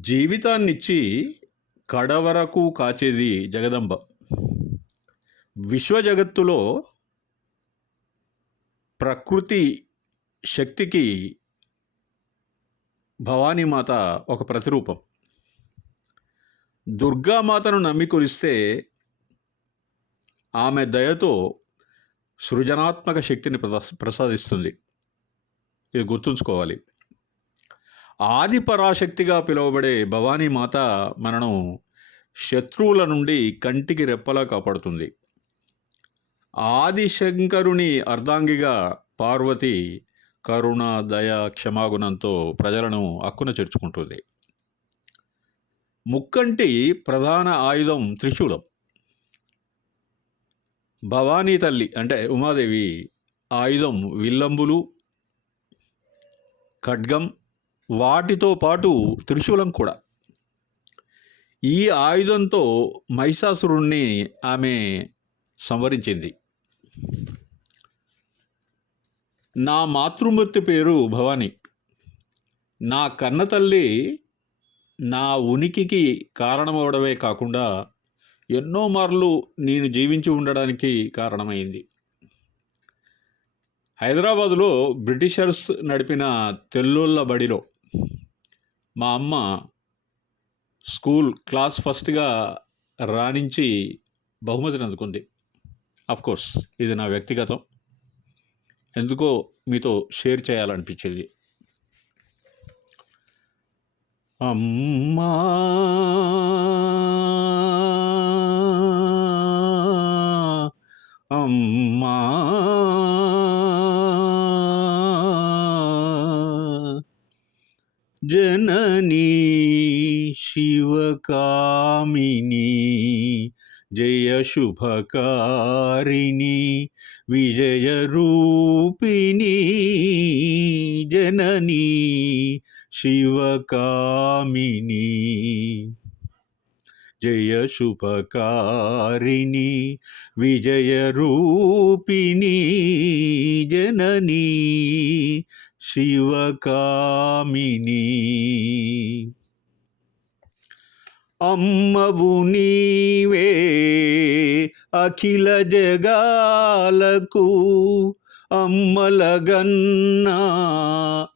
జీవితాన్నిచ్చి కడవరకు కాచేది జగదంబ. విశ్వ జగత్తులో ప్రకృతి శక్తికి భవానీమాత ఒక ప్రతిరూపం. దుర్గామాతను నమ్మి కొలిస్తే ఆమె దయతో సృజనాత్మక శక్తిని ప్రసాదిస్తుంది. ఇది గుర్తుంచుకోవాలి. ఆది పరాశక్తిగా పిలువబడే భవానీ మాత మనను శత్రువుల నుండి కంటికి రెప్పలా కాపాడుతుంది. ఆదిశంకరుని అర్ధాంగిగా పార్వతి కరుణ దయ క్షమాగుణంతో ప్రజలను అక్కున చేర్చుకుంటుంది. ముక్కంటి ప్రధాన ఆయుధం త్రిశూలం. భవానీ తల్లి అంటే ఉమాదేవి ఆయుధం విల్లంబులు ఖడ్గం వాటితో పాటు త్రిశూలం కూడా. ఈ ఆయుధంతో మహిషాసురుణ్ణి ఆమె సంవరించింది. నా మాతృమూర్తి పేరు భవాని. నా కన్న తల్లి నా ఉనికికి కారణమవడమే కాకుండా ఎన్నో మార్లు నేను జీవించి ఉండడానికి కారణమైంది. హైదరాబాదులో బ్రిటిషర్స్ నడిపిన తెల్లోళ్ళ బడిలో మా అమ్మ స్కూల్ క్లాస్ ఫస్ట్గా రాణించి బహుమతిని అందుకుంది. కోర్స్ ఇది నా వ్యక్తిగతం. ఎందుకో మీతో షేర్ చేయాలనిపించేది. అమ్మా! అమ్మా! జననీ శివకామిని జయ శుభకారిణి విజయ రూపిణి జననీ శివకామిని జయ శుభకారిణి విజయ రూపిణి జననీ శివకామిని. అమ్మవు నీవే అఖిల జగాలకు అమ్మలగన్నా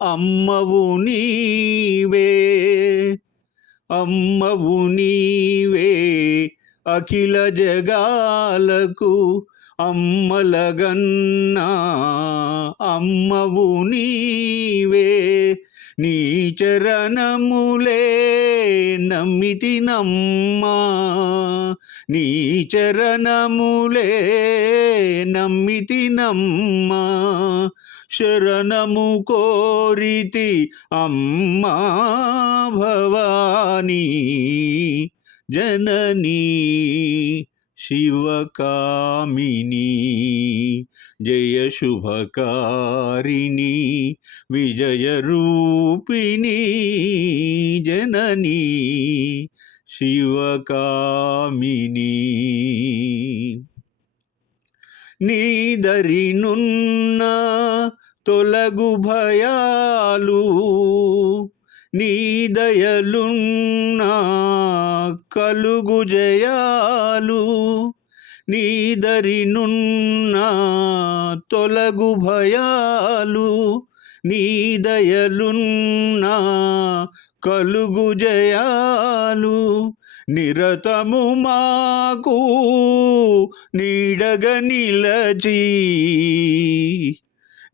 అమ్మవు నీవే అమ్మవు నీవే అఖిల జగాలకు అమ్మలగన్నా అమ్మవు నీవే నీ చరణములే నమ్మితి నమ్మా. నీ చరణములే నమ్మితి నమ్మా. శరణము కోరితి అమ్మా భవానీ జననీ. శివకామిని జయ శుభకారిణి విజయ రూపిణి జననీ శివకామిని. నీదరినున్న తొలగు భయాలు నీ దయలున్నా కలుగు జయాలు నీదరినున్న తొలగు భయాలు నీ దయలున్నా కలుగు జయాలు. నిరతము మాకు నీడగ నిలచి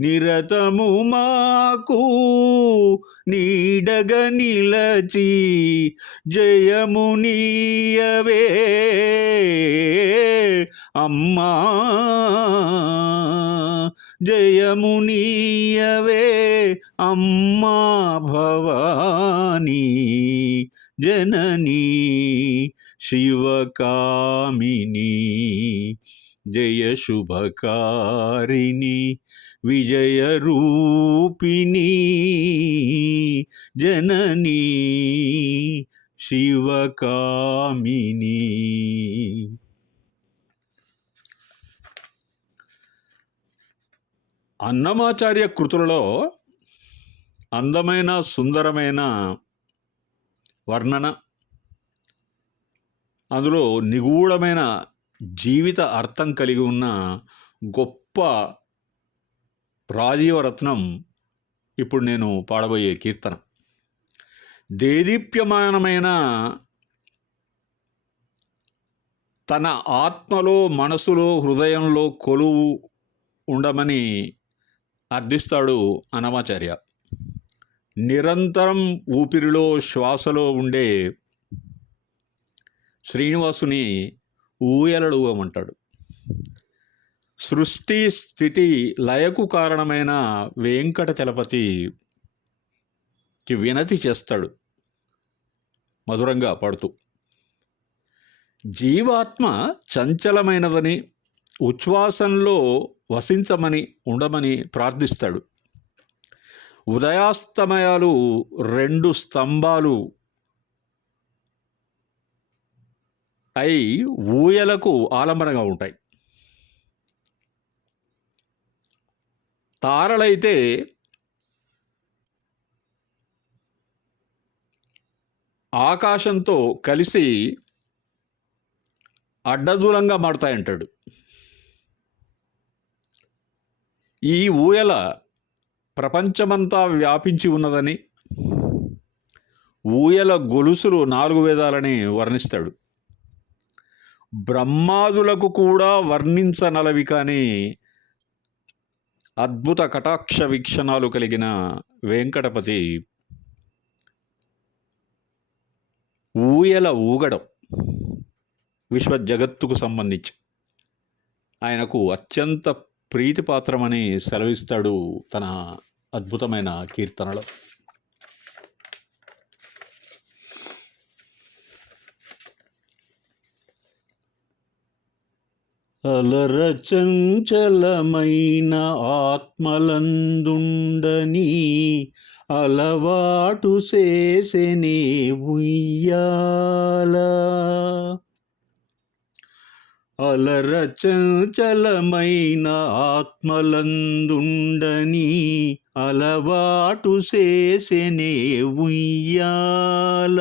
నిరతము మాకు నీడగ నిలచి జయమునీయవే అమ్మా జయమునీయవే అమ్మా భవానీ జననీ శివకామిని జయ శుభకారిణి. విజయ రూపిణి జననీ శివకామిని. అన్నమాచార్య కృతులలో అందమైన సుందరమైన వర్ణన అందులో నిగూఢమైన జీవిత అర్థం కలిగి ఉన్న గొప్ప రాజీవరత్నం ఇప్పుడు నేను పాడబోయే కీర్తన. దేదీప్యమానమైన తన ఆత్మలో మనసులో హృదయంలో కొలువు ఉండమని అర్థిస్తాడు అనమాచార్య నిరంతరం ఊపిరిలో శ్వాసలో ఉండే శ్రీనివాసుని ఊయలడుగమంటాడు సృష్టి స్థితి లయకు కారణమైన వెంకట చలపతికి వినతి చేస్తాడు. మధురంగా పాడుతూ జీవాత్మ చంచలమైనదని ఉచ్ఛ్వాసంలో వసించమని ఉండమని ప్రార్థిస్తాడు. ఉదయాస్తమయాలు రెండు స్తంభాలు అయి ఊయలకు ఆలంబనగా ఉంటాయి. తారలైతే ఆకాశంతో కలిసి అడ్డదూలంగా మారుతాయంటాడు. ఈ ఊయల ప్రపంచమంతా వ్యాపించి ఉన్నదని ఊయల గొలుసులు నాలుగు వేదాలని వర్ణిస్తాడు. బ్రహ్మాదులకు కూడా వర్ణించనలవి కానీ అద్భుత కటాక్ష వీక్షణాలు కలిగిన వెంకటపతి. ఊయల ఊగడం విశ్వ జగత్తుకు సంబంధించి. ఆయనకు అత్యంత ప్రీతిపాత్రమని సెలవిస్తాడు తన అద్భుతమైన కీర్తనలో. అలర చంచలమైన ఆత్మలందుండని అలవాటు చేసెనే ఉయ్యాల. అలర చంచలమైన ఆత్మలందుండని అలవాటు చేసెనే ఉయ్యాల.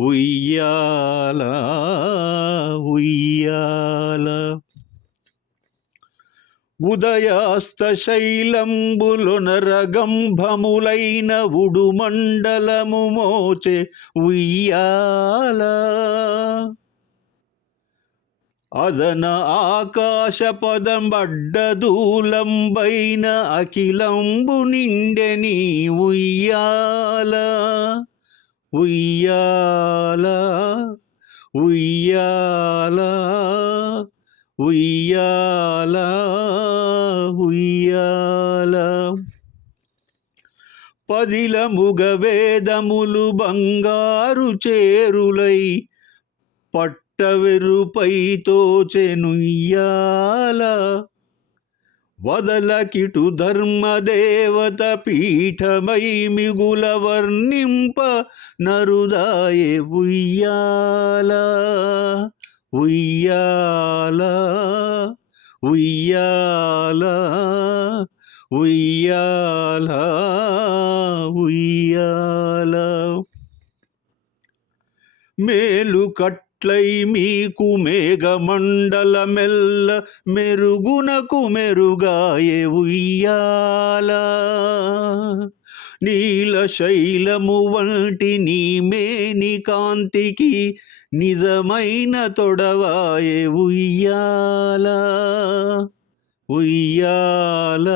ఉయ్యాల ఉయ్యాల. ఉదయాస్త శైలంబులొనరగంభములైన ఉడుమండలము మోచే ఉయ్యాల. అదన ఆకాశ పదం అడ్డదూలంబైన అఖిలంబు నిండెని ఉయ్యాల. ఉయ్యాల ఉయ్యాల ఉయ్యాల ఉయ్యాల. పదిల ముగవేదములు బంగారు చేరులై పట్టవెరుపై తోచెనుయ్యాల వదలకిటు ధర్మదేవత పీఠమై మిగుల వర్ణింప నరుదాయే ఉయ్యాల ఉయ్యాల ఉయ్యాల ఉయ్యాల ఉయ్యాల. మేలు కట్ కట్లై మీకు మేఘమండలమెల్ల మెరుగునకు మెరుగాయే ఉయ్యాల. నీల శైలము వంటి నీ మేని కాంతికి నిజమైన తొడవాయే ఉయ్యాల ఉయ్యాల.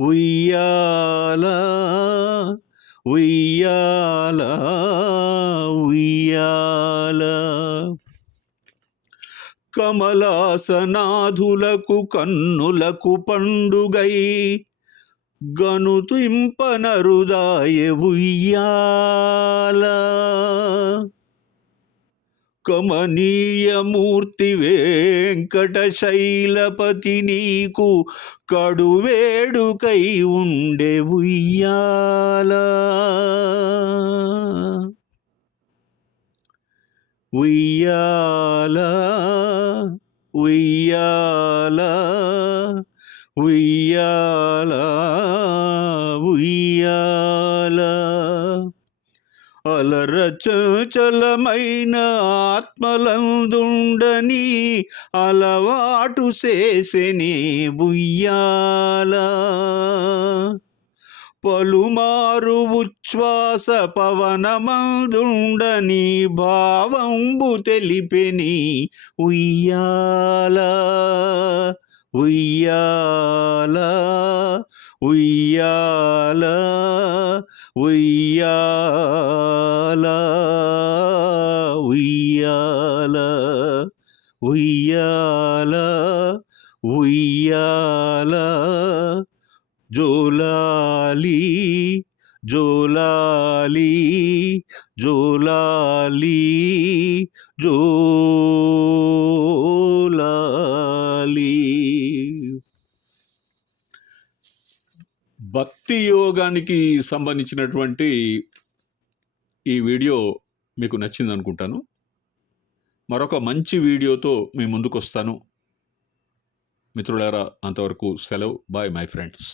ఉయ్యాల ఉయ్యాల ఉయ్యాల. కమలాసనాధులకు కన్నులకు పండుగై. గనుతు ఉయ్యాల కమనీయమూర్తి వెంకటశైలపతి నీకు కడువేడుకై ఉండే ఉయ్యాల ఉయ్యాల. ఉయ్యాల ఉయ్యాల ఉయ్యాల. అలరచలమైన ఆత్మలందుండని అలవాటు చేసెని ఉయ్యాల. పలుమారు ఉచ్ఛ్వాస పవనమందుండని భావంబు తెలిపెని ఉయ్యాల ఉయ్యాల ఉయ్యాల ఉయ్యాల ఉయ్యాల ఉయ్యాల ఉయ్యాల జోలాలి జోలాలి జోలాలి జోలాలి. భక్తి యోగానికి సంబంధించినటువంటి ఈ వీడియో మీకు నచ్చింది అనుకుంటాను మరొక మంచి వీడియోతో మీ ముందుకు వస్తాను మిత్రులారా అంతవరకు సెలవు. Bye my friends